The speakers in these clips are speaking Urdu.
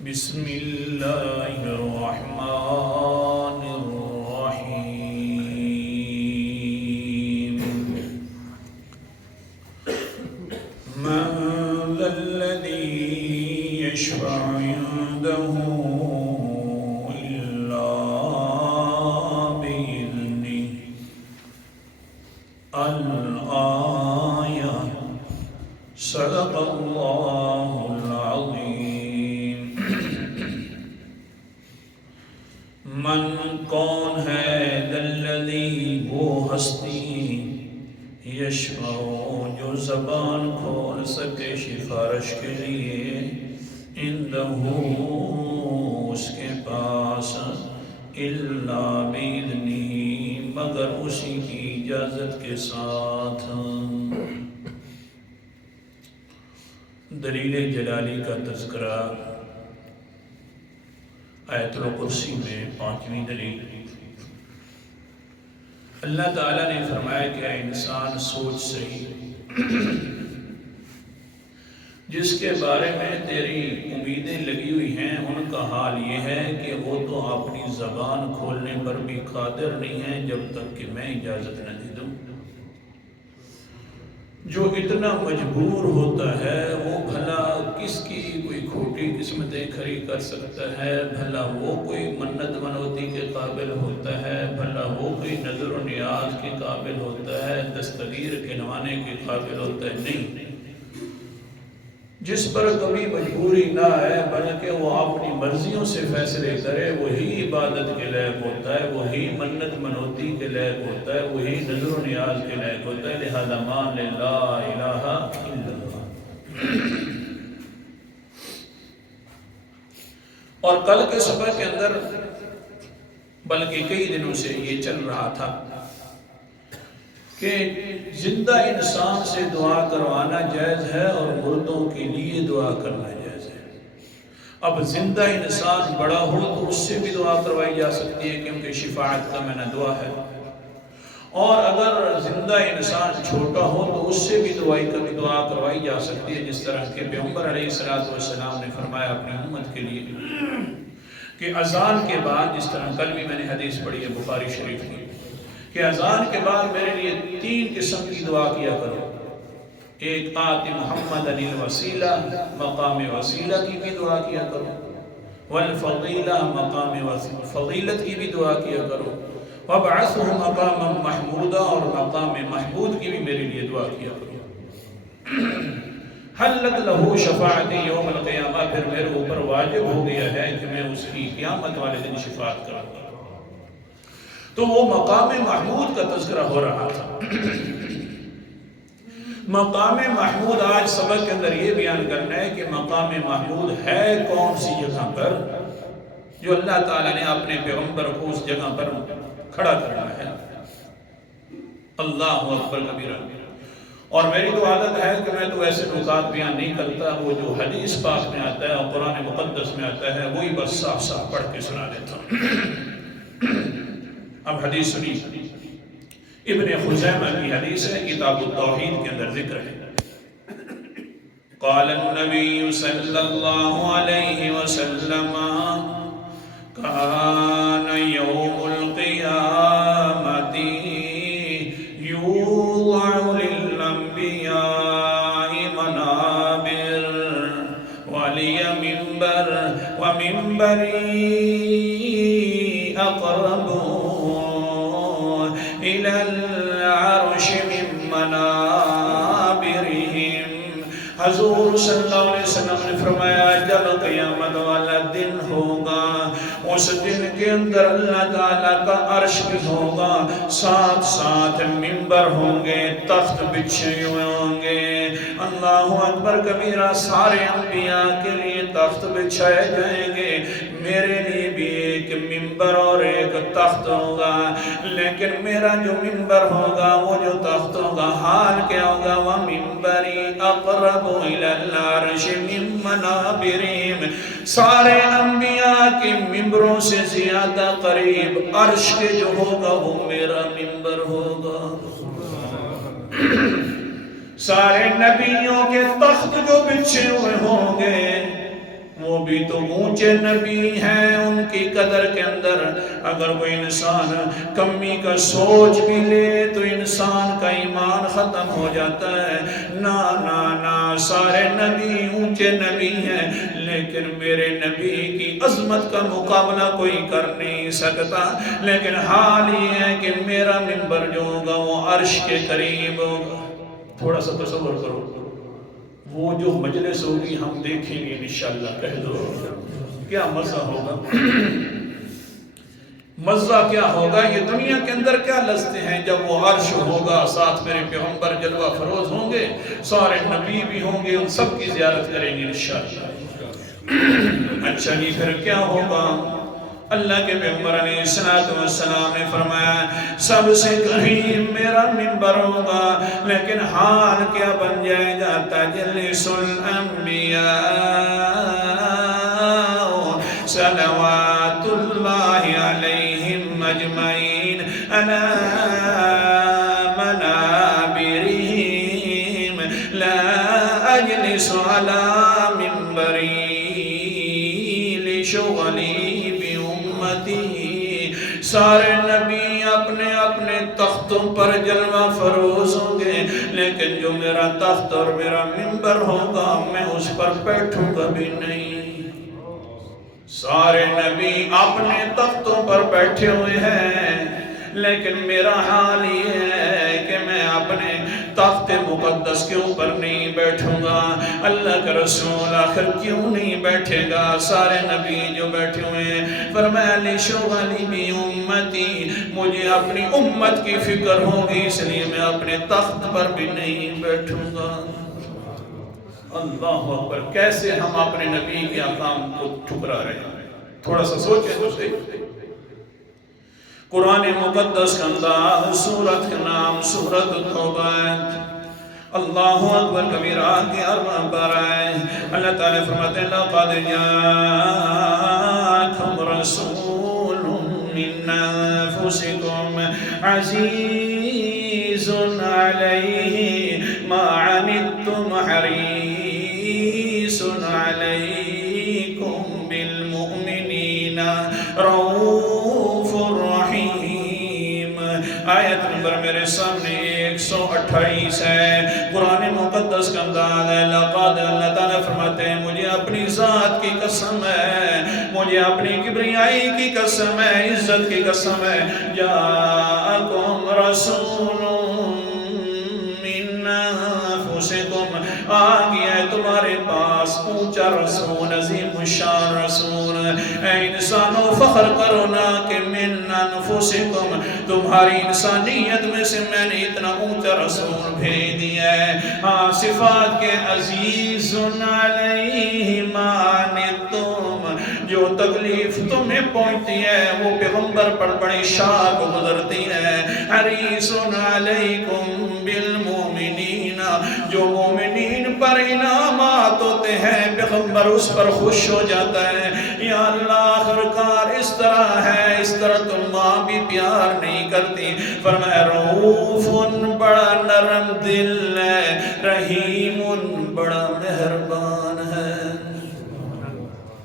بسم اللہ الرحمن الرحیم من ذا الذی یشفع عنده الا بإذنه الآیہ صدق اللہ العظیم۔ من کون ہے الذی وہ ہستی یشفع جو زبان کھول سکے سفارش کے لیے عندہ اس کے پاس الا باذنہ مگر اسی کی اجازت کے ساتھ۔ دلیل جلالی کا تذکرہ آیت الکرسی میں 5ویں دلیل۔ اللہ تعالیٰ نے فرمایا کہ اے انسان سوچ صحیح، جس کے بارے میں تیری امیدیں لگی ہوئی ہیں ان کا حال یہ ہے کہ وہ تو اپنی زبان کھولنے پر بھی قادر نہیں ہے جب تک کہ میں اجازت نہ دے دوں۔ جو اتنا مجبور ہوتا ہے وہ بھلا کس کی کوئی کھوٹی قسمتیں کھڑی کر سکتا ہے، بھلا وہ کوئی منت منوتی کے قابل ہوتا ہے، بھلا وہ کوئی نظر و نیاز کے قابل ہوتا ہے، دستگیر کہلوانے کے قابل ہوتا ہے؟ نہیں۔ جس پر کبھی مجبوری نہ ہے بلکہ وہ اپنی مرضیوں سے فیصلے کرے وہی عبادت کے لائق ہوتا ہے، وہی منت منوتی کے لائق ہوتا ہے، وہی نظر و نیاز کے لائق ہوتا ہے۔ لہذا مان لے لا الہ الا اللہ۔ اور کل کے سبق کے اندر بلکہ کئی دنوں سے یہ چل رہا تھا کہ زندہ انسان سے دعا کروانا جائز ہے اور مردوں کے لیے دعا کرنا جائز ہے۔ اب زندہ انسان بڑا ہو تو اس سے بھی دعا کروائی جا سکتی ہے کیونکہ شفاعت کا معنی دعا ہے، اور اگر زندہ انسان چھوٹا ہو تو اس سے بھی دعا کروائی جا سکتی ہے، جس طرح کہ پیغمبر علیہ السلام نے فرمایا اپنی امت کے لیے کہ اذان کے بعد، جس طرح کل بھی میں نے حدیث پڑھی ہے بخاری شریف کی، کہ اذان کے بعد میرے لیے 3 قسم کی دعا کیا کرو۔ ایک آت محمد الوسیلہ، مقام وسیلہ کی بھی دعا کیا کرو، والفضیلہ، مقام فضیلت کی بھی دعا کیا کرو، وابعثہ مقام محمودہ، اور مقام محمود کی بھی میرے لیے دعا کیا کرو۔ حلت لہو شفاعتی یوم القیامہ، پھر میرے اوپر واجب ہو گیا ہے کہ میں اس کی قیامت والے دن شفاعت کروں گا۔ تو وہ مقام محمود کا تذکرہ ہو رہا تھا۔ مقام محمود آج سبق کے اندر یہ بیان کرنا ہے کہ مقام محمود ہے کون سی جگہ پر جو اللہ تعالیٰ نے اپنے پیغمبر کو اس جگہ پر کھڑا کرنا ہے۔ اللہ اکبر کبیرہ۔ اور میری تو عادت ہے کہ میں تو ایسے نکات بیان نہیں کرتا، وہ جو حدیث پاک میں آتا ہے اور قرآن مقدس میں آتا ہے وہی بس صاف صاف پڑھ کے سنا دیتا ہوں۔ اب حدیث سنی، ابن خزیمہ کی حدیث ہے، کتاب التوحید کے اندر ذکر ہے۔ قال النبی صلی اللہ علیہ وسلم کان یوم القیامت یوضع للانبیاء منابر ولی منبر ومنبری اقرب إلى العرش من منابرهم۔ حضور صلی اللہ علیہ وسلم نے فرمایا جب قیامت والا دن ہوگا اس دن کے اندر اللہ تعالیٰ کا عرش بھی ہوگا، ساتھ ساتھ منبر ہوں گے، تخت بچھے ہوئے ہوں گے۔ اللہ اکبر کبیرہ۔ سارے انبیاء کے لیے تخت بچھائے جائیں گے، میرے لیے بھی ایک منبر اور ایک تخت ہوگا، لیکن میرا جو منبر ہوگا، وہ جو تخت ہوگا، حال کیا ہوگا؟ وَمِنبَرِي أَقْرَبُ إِلَى الْعَرْشِ مِن مَنَابِرِهِمْ۔ سارے انبیاء کے منبروں سے زیادہ قریب عرش کے جو ہوگا وہ میرا منبر ہوگا۔ سارے نبیوں کے تخت جو بچھے ہوئے ہوں گے وہ بھی تو اونچے نبی ہیں، ان کی قدر کے اندر اگر وہ انسان کمی کا سوچ بھی لے تو انسان کا ایمان ختم ہو جاتا ہے۔ نا نا نا، سارے نبی اونچے نبی ہیں، لیکن میرے نبی کی عظمت کا مقابلہ کوئی کر نہیں سکتا۔ لیکن حال یہ ہے کہ میرا منبر جو ہوگا وہ عرش کے قریب ہوگا۔ تھوڑا سا تصور کرو، وہ جو مجلس ہوگی ہم دیکھیں گے انشاءاللہ، کہہ دو کیا مزہ ہوگا، مزہ کیا ہوگا۔ یہ دنیا کے اندر کیا لذتیں ہیں، جب وہ عرش ہوگا، ساتھ میرے پیغمبر جلوہ فروز ہوں گے، سارے نبی بھی ہوں گے، ان سب کی زیارت کریں گے انشاءاللہ۔ اچھا جی، پھر کیا ہوگا؟ اللہ کے پیغمبر علیہ السلام نے فرمایا سب سے قریب میرا منبر ہوگا، لیکن حال کیا بن جائے گا؟ تجلس الانبیاء صلوات اللہ علیہم اجمعین علی منابرہم لا اجلس علی منبری لشغلی سارے نبی اپنے اپنے تختوں پر جلوہ فروز ہوں گے، لیکن جو میرا تخت اور میرا منبر ہوگا میں اس پر بیٹھوں گا بھی نہیں۔ سارے نبی اپنے تختوں پر بیٹھے ہوئے ہیں، لیکن میرا حال یہ ہے کہ میں اپنے تخت مقدس کے اوپر نہیں بیٹھوں گا۔ اللہ کا رسول آخر کیوں نہیں بیٹھے گا؟ سارے نبی جو بیٹھے ہوئے ہیں، فرمایا لشغلی بامتی، مجھے اپنی امت کی فکر ہوگی، اس لیے میں اپنے تخت پر بھی نہیں بیٹھوں گا۔ اللہ اکبر، کیسے ہم اپنے نبی کے احکام کو ٹھکرا رہے ہیں، تھوڑا سا سوچیں تو صحیح۔ قرآن مقدس کا انداز، سورت کا نام سورت توبہ ہے۔ اللہ اکبر کبیرہ کی اربع برائے اللہ تعالیٰ فرماتے ہیں لَقَدْ جَاءَكُمْ رَسُولٌ مِّنْ أَنفُسِكُمْ عَزِيزٌ عَلَيْهِ مَا عَنِتُّمْ حَرِيصٌ عَلَيْكُمْ بِالْمُؤْمِنِينَ رَؤُوفٌ رَحِيمٌ۔ آیت نمبر میرے سامنے 128 ہے، قرآن مقدس کا انداز ہے۔ لقد، اللہ تعالیٰ فرماتے ہیں مجھے اپنی ذات کی قسم ہے، مجھے اپنی کبریائی کی قسم ہے، عزت کی قسم ہے، جاءکم رسول من انفسکم، آ گیا ہے تمہارے پاس اونچا رسول، عظیم الشان رسول۔ اے انسانوں فخر کرو نا کہ من انفسکم، تمہاری انسانیت میں سے میں نے اتنا اونچا رسول بھیج دیا ہے۔ ہاں، صفات کے عزیز علیہ ما عنتم، جو تکلیف تمہیں پہنچتی ہے وہ پیغمبر پر بڑی شاق گزرتی ہے۔ حریص علیکم بالمؤمنین، جو مومنین پر انعامات ہوتے ہیں پیغمبر اس پر خوش ہو جاتا ہے۔ یا اللہ، آخرکار اس طرح ہے، اس طرح تو ماں بھی پیار نہیں کرتی۔ فرمایا رؤوف، بڑا نرم دل ہے، رحیم، بڑا مہربان ہے۔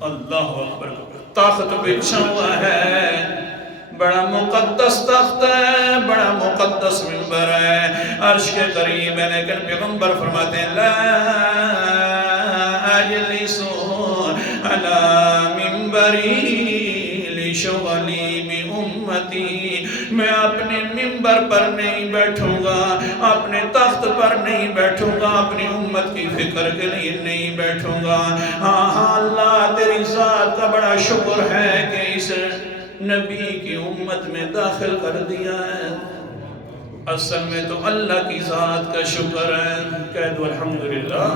اللہ اکبر، تخت بچھا ہوا ہے، بڑا مقدس تخت ہے، بڑا مقدس منبر ہے، عرش کے قریب ہے، لیکن پیغمبر فرماتے ہیں لا اجلس علی منبری لشغلی بامتی، میں اپنے منبر پر نہیں بیٹھوں گا، اپنے تخت پر نہیں بیٹھوں گا، اپنی امت کی فکر کے لیے نہیں بیٹھوں گا۔ ہاں اللہ تیری ذات کا بڑا شکر ہے کہ اس نبی کی امت میں داخل کر دیا ہے۔ اصل میں تو اللہ کی ذات کا شکر ہے، کہہ دو الحمدللہ۔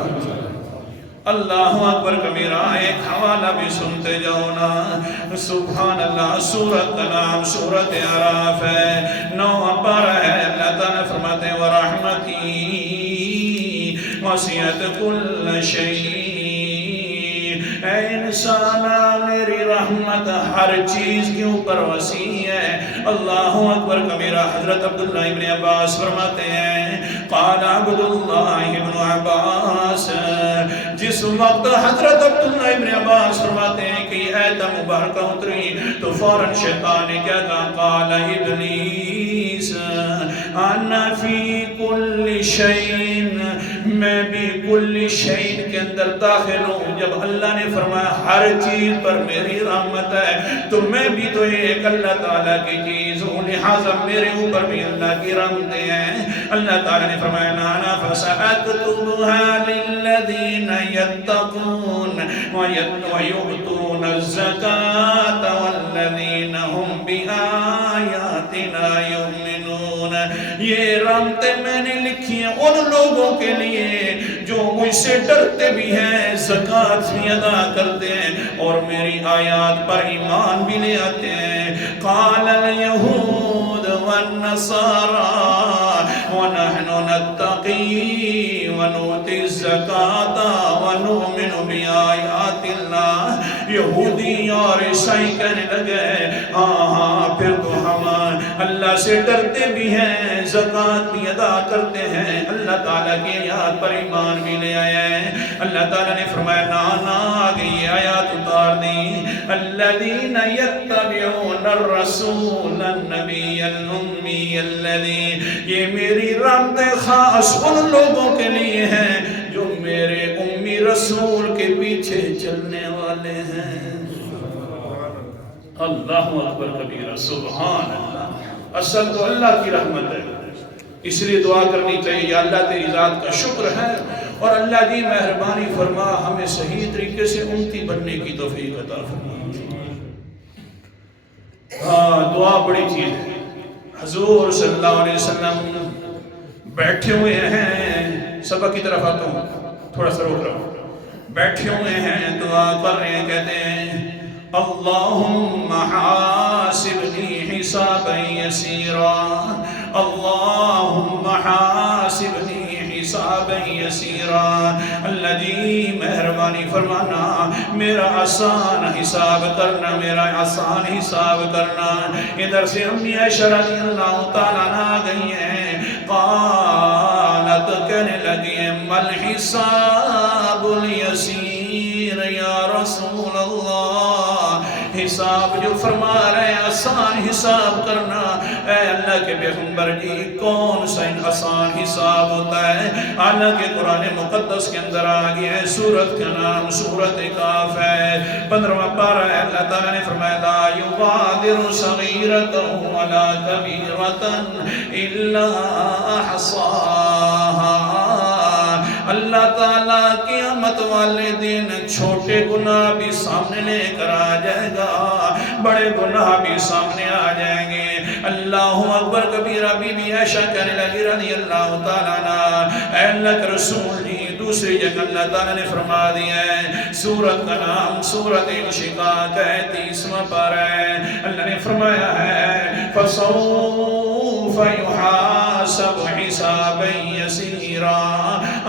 اللہ اکبر کبیرہ، ایک حوالہ بھی سنتے جاؤ نا۔ سبحان اللہ، سورت کا نام سورت اعراف ہے، 9 پارہ ہے۔ اللہ تعالیٰ فرماتے ہیں وَرَحْمَتِي وَسِعَتْ كُلَّ شَيْءٍ، اے اے انسانا میری رحمت ہر چیز کے اوپر وسیع ہے۔ اللہ اکبر کبیرہ۔ حضرت عبداللہ ابن عباس فرماتے ہیں قال عبداللہ ابن عباس، جس وقت حضرت عبداللہ ابن عباس فرماتے ہیں کہ یہ آیت مبارکہ اتری تو فوراً شیطان نے کیا کہا؟ قال ابلیس انا فی کل شیء، میں بھی کل شیء کے اندر داخل ہوں۔ جب اللہ نے فرمایا ہر چیز پر میری رحمت ہے تو میں بھی تو ایک اللہ تعالیٰ کی چیز ہوں، لہٰذا میرے اوپر بھی اللہ کی رحمتیں ہیں۔ اللہ تعالیٰ نے فرمایا نانا فَسَأَكْتُبُهَا لِلَّذِينَ يَتَّقُونَ وَيُؤْتُونَ الزَّكَاةَ وَالَّذِينَ هُمْ بِآيَاتِنَا يُؤْمِنُونَ۔ یہ رحمتیں میں نے لکھی ہیں ان لوگوں کے لیے جو مجھ سے ڈرتے بھی ہیں، زکوٰۃ بھی ادا کرتے ہیں اور میری آیات پر ایمان بھی لے آتے ہیں۔ قال اليہود والنصارى ونحن نتقی ونؤتی الزکاة ونؤمن بآیات اللہ۔ یہودی اور عیسائی کہنے لگے ہاں پھر تو ہم اللہ سے ڈرتے بھی ہیں، زکوٰۃ بھی ادا کرتے ہیں، اللہ تعالیٰ کی آیات پر ایمان بھی لے آئے ہیں۔ اللہ تعالیٰ نے فرمایا نانا آگے یہ آیات اتار دی الذین یتبعون الرسول النبی الامی الذی، یہ میری رحمت خاص ان لوگوں کے لیے ہیں جو میرے امی رسول کے پیچھے چلنے والے ہیں۔ اللہ اکبر کبیرہ، سبحان اللہ۔ اصل تو اللہ کی رحمت ہے، اس لیے دعا کرنی چاہیے یا اللہ تیری ذات کا شکر ہے اور اللہ جی مہربانی فرما ہمیں صحیح طریقے سے امتی بننے کی توفیق عطا فرما۔ دعا بڑی چیز ہے۔ حضور صلی اللہ علیہ وسلم بیٹھے ہوئے ہیں، سبق کی طرف آتا ہوں، تھوڑا سا روک رہا ہوں، بیٹھے ہوئے ہیں دعا کر رہے ہیں، کہتے ہیں اللہم حاسبنی حسابا یسیرا، اللہم حاسبنی حسابا یسیرا۔ اللہ جی مہربانی فرمانا میرا آسان حساب کرنا، میرا آسان حساب کرنا۔ ادھر سے امی عائشہ رضی اللہ تعالیٰ آ گئی ہیں، قالت کہنے لگی مل حساب الیسیر یا رسول اللہ، حساب جو فرما رہے ہیں آسان حساب کرنا، اے اللہ کے پیغمبر جی کون سا آسان حساب ہوتا ہے؟ حالانکہ قرآن مقدس کے اندر آگیا ہے، سورت کا نام سورت کاف ہے، 15واں پارہ ہے۔ اللہ تعالیٰ نے فرمایا لا یغادر صغیرۃ ولا کبیرۃ الا احصاها۔ اللہ تعالیٰ قیامت والے دن چھوٹے گناہ بھی سامنے لے کر آ جائے گا، بڑے گناہ بھی سامنے آ جائیں گے۔ اللہ اکبر کبیرہ۔ بی بی عائشہ کہنے لگی رضی اللہ تعالیٰ عنہ، اے اللہ کے رسول جی دوسری جگہ اللہ تعالیٰ نے فرما دیا ہے، سورت کا نام سورت انشقاق ہے، 30واں پارہ ہے۔ اللہ نے فرمایا ہے فَسَوْفَ يُحَاسَبُ حِسَابًا يَسِيرًا،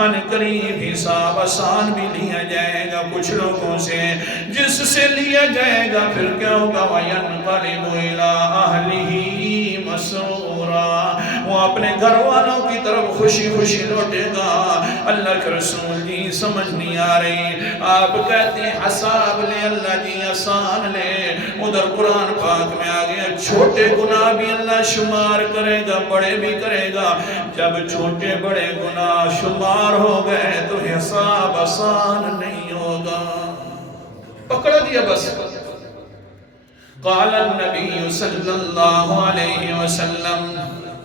ان قریب حساب آسان بھی لیا جائے گا کچھ لوگوں سے، جس سے لیا جائے گا پھر کیا ہوگا وَيَنْقَلِبُ إِلَىٰ أَهْلِهِ مَسْرُورًا، وہ اپنے گھر والوں کی طرف خوشی خوشی لوٹے گا۔ اللہ کے رسول جی سمجھ نہیں آ رہی، آپ کہتے ہیں حساب لے اللہ جی آسان لے، ادھر قرآن پاک میں آ گیا چھوٹے گناہ بھی اللہ شمار کرے گا، بڑے بھی کرے گا۔ جب چھوٹے بڑے گناہ شمار ہو گئے تو حساب آسان نہیں ہوگا۔ پکڑا دیا بس۔ قال النبی صلی اللہ علیہ وسلم،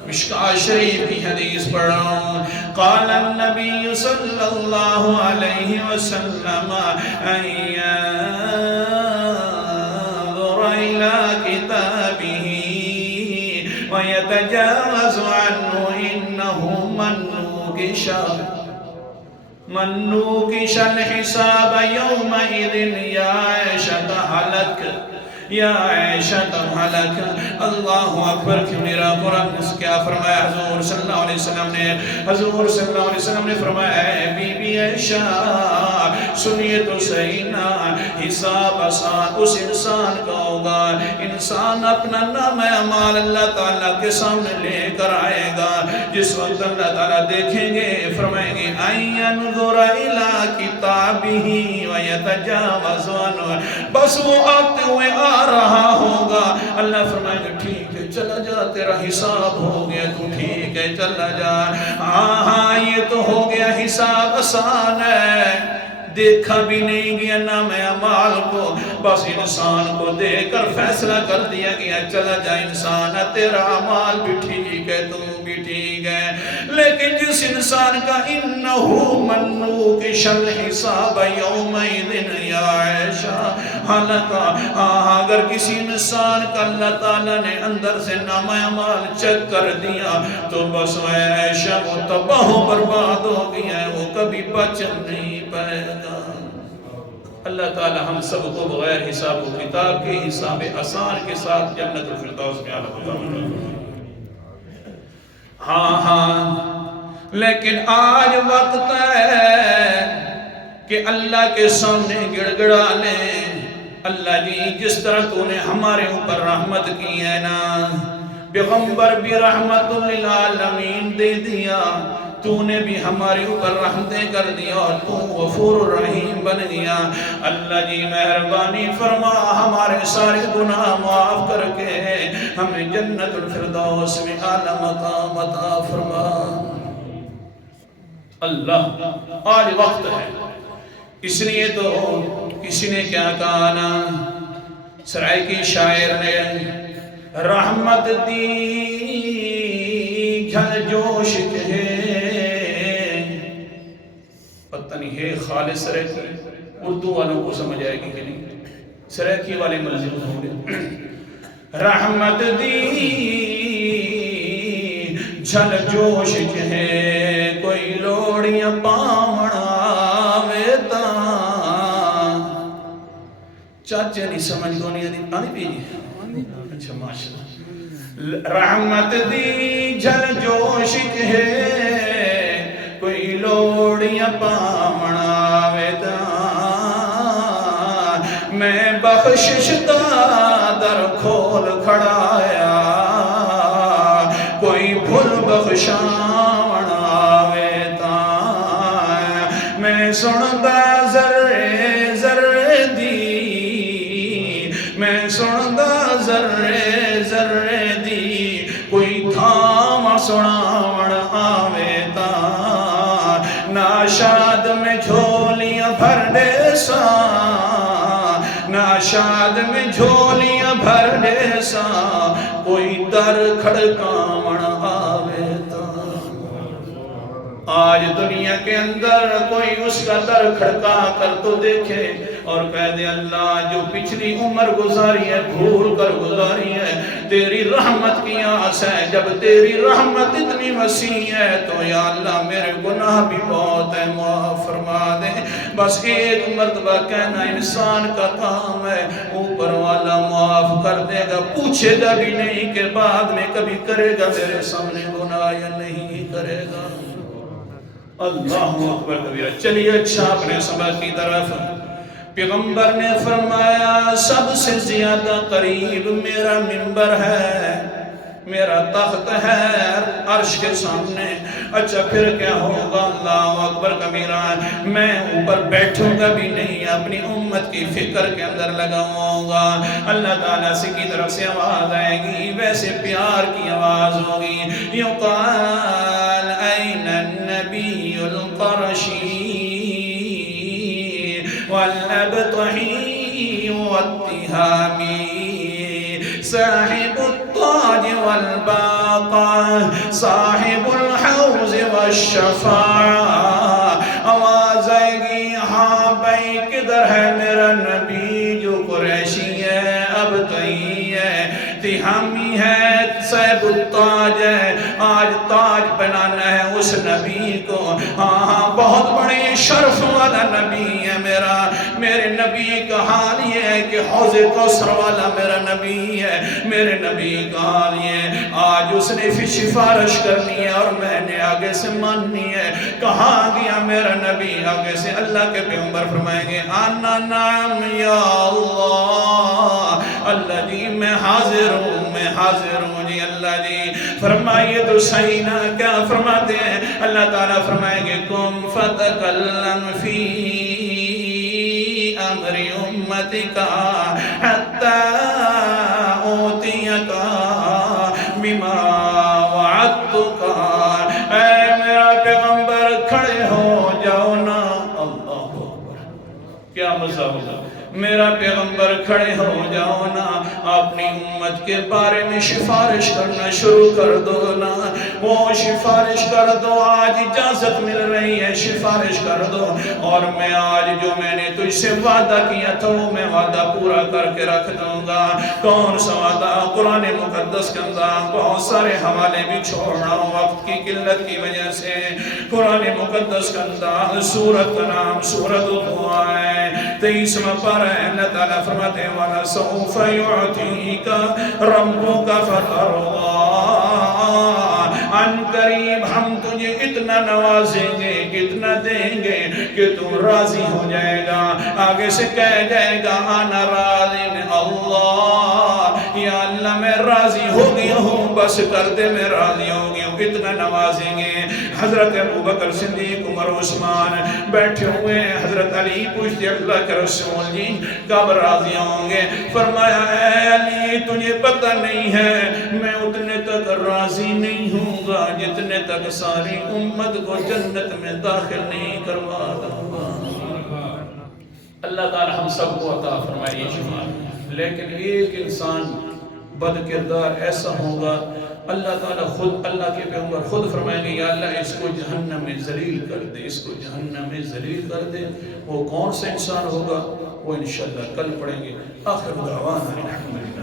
مشکاہ شریف کی حدیث پڑھ رہا ہوں، قال النبی صلی اللہ علیہ وسلم ان ينظر الى کتابه ويتجاوز عنه انه من نوکش الحساب یومئذ یا عائشہ حلق یا عائشہ کم حلق اللہ اکبر کیوں نہیں رہا قرآن نے کیا فرمایا حضور صلی اللہ علیہ وسلم نے حضور صلی اللہ علیہ وسلم نے فرمایا اے بی بی عائشہ سنیے تو صحیح نا حساب آسان اس انسان کا ہوگا انسان اپنا نام اعمال اللہ تعالیٰ کے سامنے لے کر آئے گا جس وقت اللہ تعالیٰ دیکھیں گے فرمائیں گے اَيَنْظُرَ إِلَىٰ كِتَابِهِ وَيَتَجَاوَزُ عَنْهُ بس وہ آتے ہوئے آ رہا ہوگا اللہ فرمائیں گے ٹھیک ہے چلا جا تیرا حساب ہو گیا تو ٹھیک ہے چلا جا ہاں یہ تو ہو گیا حساب آسان ہے دیکھا بھی نہیں گیا نام اعمال کو بس انسان کو دیکھ کر فیصلہ کر دیا گیا چلا جا انسان تیرا اعمال بھی ٹھیک ہے تو بھی ٹھیک ہے لیکن جس انسان کا انہو منوکش الحساب یومئذ یا عائشہ حالکہ اگر کسی انسان کا اللہ تعالیٰ نے اندر سے نام اعمال چیک کر دیا تو بس عائشہ وہ تباہ و برباد ہو گیا ہے وہ کبھی بچ نہیں پائے گا اللہ تعالی ہم سب کو بغیر حساب و کتاب کے حساب آسان کے ساتھ جنت الفردوس میں عطا ہاں لیکن آج وقت ہے کہ اللہ کے سامنے گڑ گڑا لیں اللہ جی جس طرح تو نے ہمارے اوپر رحمت کی ہے نا پیغمبر بھی رحمت للعالمین دے دیا تو نے بھی ہمارے اوپر رحمتیں کر دیا اور تو غفور الرحیم بن گیا اللہ جی مہربانی فرما ہمارے سارے گناہ معاف کر کے ہمیں جنت الفردوس میں اعلی مقام عطا فرما اللہ آج وقت ہے اس لیے تو کسی نے کیا کہا نا سرائے کی شاعر نے رحمت دی جھل جوش کے پتہ نہیں ہے خالص سرائکی اردو والوں کو سمجھ آئے گی کہ نہیں سرائکی والے ملزم ہوں گے رحمت دی جھل جوش کے کوئی لوڑیاں پامنا ویتا چاچے نہیں سمجھ کو نہیں آنی پی اچھا ماشاءاللہ رحمت دی جھل جوش ہے کوئی لوڑیاں پامنا ویدا میں بخشش دا در کھول کھڑایا کوئی بھول بخشاونا ویدا میں سندا ذرے ذرے دی میں سندا ذرے ذرے دی کوئی تھاما سناوڑ آویتا ناشاد میں جھولیاں بھر دے سا ناشاد میں جھولیاں بھر دے سا کوئی در کھڑکاوڑ آویتا آج دنیا کے اندر کوئی اس کا در کھڑکا کر تو دیکھے اور کہہ دے اللہ جو پچھلی عمر گزاری ہے بھول کر گزاری ہے تیری رحمت کی آس ہے جب تیری رحمت اتنی وسیع ہے تو یا اللہ میرے گناہ بھی بہت ہے معاف فرما دے بس ایک مرتبہ کہنا انسان کا کام ہے اوپر والا معاف کر دے گا پوچھے گا بھی نہیں کہ بعد میں کبھی کرے گا میرے سامنے گناہ یا نہیں کرے گا اللہ اکبر کبیرہ چلیے اچھا اپنے سبق کی طرف پیغمبر نے فرمایا سب سے زیادہ قریب میرا منبر ہے میرا تخت ہے عرش کے سامنے اچھا پھر کیا ہوگا اللہ اکبر کبیرہ میں اوپر بیٹھوں گا بھی نہیں اپنی امت کی فکر کے اندر لگاؤں گا اللہ تعالیٰ سے کی طرف سے آواز آئے گی ویسے پیار کی آواز ہوگی یقال این النبی القرشی والابطحی والتہامی صاحب الطاج والباقا صاحب الحوض والشفاعہ آواز آئے گی ہاں بھائی کدھر ہے میرا نبی جو قریشی ہے ابطحی ہے تہامی ہے صاحب التاج ہے آج تاج بنانا ہے اس نبی کو ہاں بہت بڑے شرف والا نبی ہے میرا میرے نبی کا حال یہ ہے کہ حوض کوثر والا میرا نبی ہے، میرے نبی کا حال یہ ہے آج اس نے سفارش کرنی ہے اور میں نے آگے سے ماننی ہے۔ کہاں گیا میرا نبی؟ آگے سے اللہ کے پیغمبر فرمائیں گے انا نعم یا اللہ، اللہ جی میں حاضر ہوں، میں حاضر ہوں جی اللہ جی۔ فرمائیے تو صحیح نہ کیا فرماتے ہیں؟ اللہ تعالیٰ فرمائیں گے قم فتکلم فی امر امتک حتی اوتیک بما وعدتک۔ اے میرا پیغمبر کھڑے ہو جاؤ نا، اللہ اکبر کیا مزہ ہوگا، میرا پیغمبر کھڑے ہو جاؤ نا، اپنی امت کے بارے میں سفارش کرنا شروع کر دو نا، وہ سفارش کر دو، آج اجازت مل رہی ہے سفارش کر دو، اور میں آج جو میں نے تجھ سے وعدہ کیا تھا وہ میں وعدہ پورا کر کے رکھ دوں گا۔ کون سا وعدہ؟ قرآن مقدس کے اندر بہت سارے حوالے بھی چھوڑ رہا ہوں وقت کی قلت کی وجہ سے۔ قرآن مقدس کے اندر سورت کا نام سورت الدعا ہے، 23واں پارہ ہے۔ اللہ تعالیٰ فرماتے ہیں وَلَسَوْفَ يُعْطِيكَ رَبُّكَ فَتَرْضَىٰ، ان قریب ہم تجھے اتنا نوازیں گے، اتنا دیں گے کہ تم راضی ہو جائے گا، آگے سے کہہ جائے گا انا راضٍ اللہ، یا اللہ میں راضی ہو گیا ہوں، بس کر دے میں راضی ہو گیا ہوں۔ اتنا نوازیں گے۔ حضرت ابوبکر صدیق، عمر، عثمان بیٹھے ہوئے ہیں، حضرت علی پوچھتے اللہ کے رسول جی کب راضی ہوں گے؟ فرمایا اے علی تجھے پتہ نہیں ہے میں اتنے تک راضی نہیں ہوں گا جتنے تک ساری امت کو جنت میں داخل نہیں کروا دوں گا۔ اللہ تعالی ہم سب کو عطا فرمائے شفاعت۔ لیکن ایک انسان بد کردار ایسا ہوگا، اللہ تعالیٰ خود، اللہ کے پیغمبر خود فرمائیں گے یا اللہ اس کو جہنم میں ذلیل کر دے، اس کو جہنم میں ذلیل کر دے۔ وہ کون سا انسان ہوگا وہ انشاءاللہ کل پڑھیں گے۔ آخر دعوانا الحمدللہ۔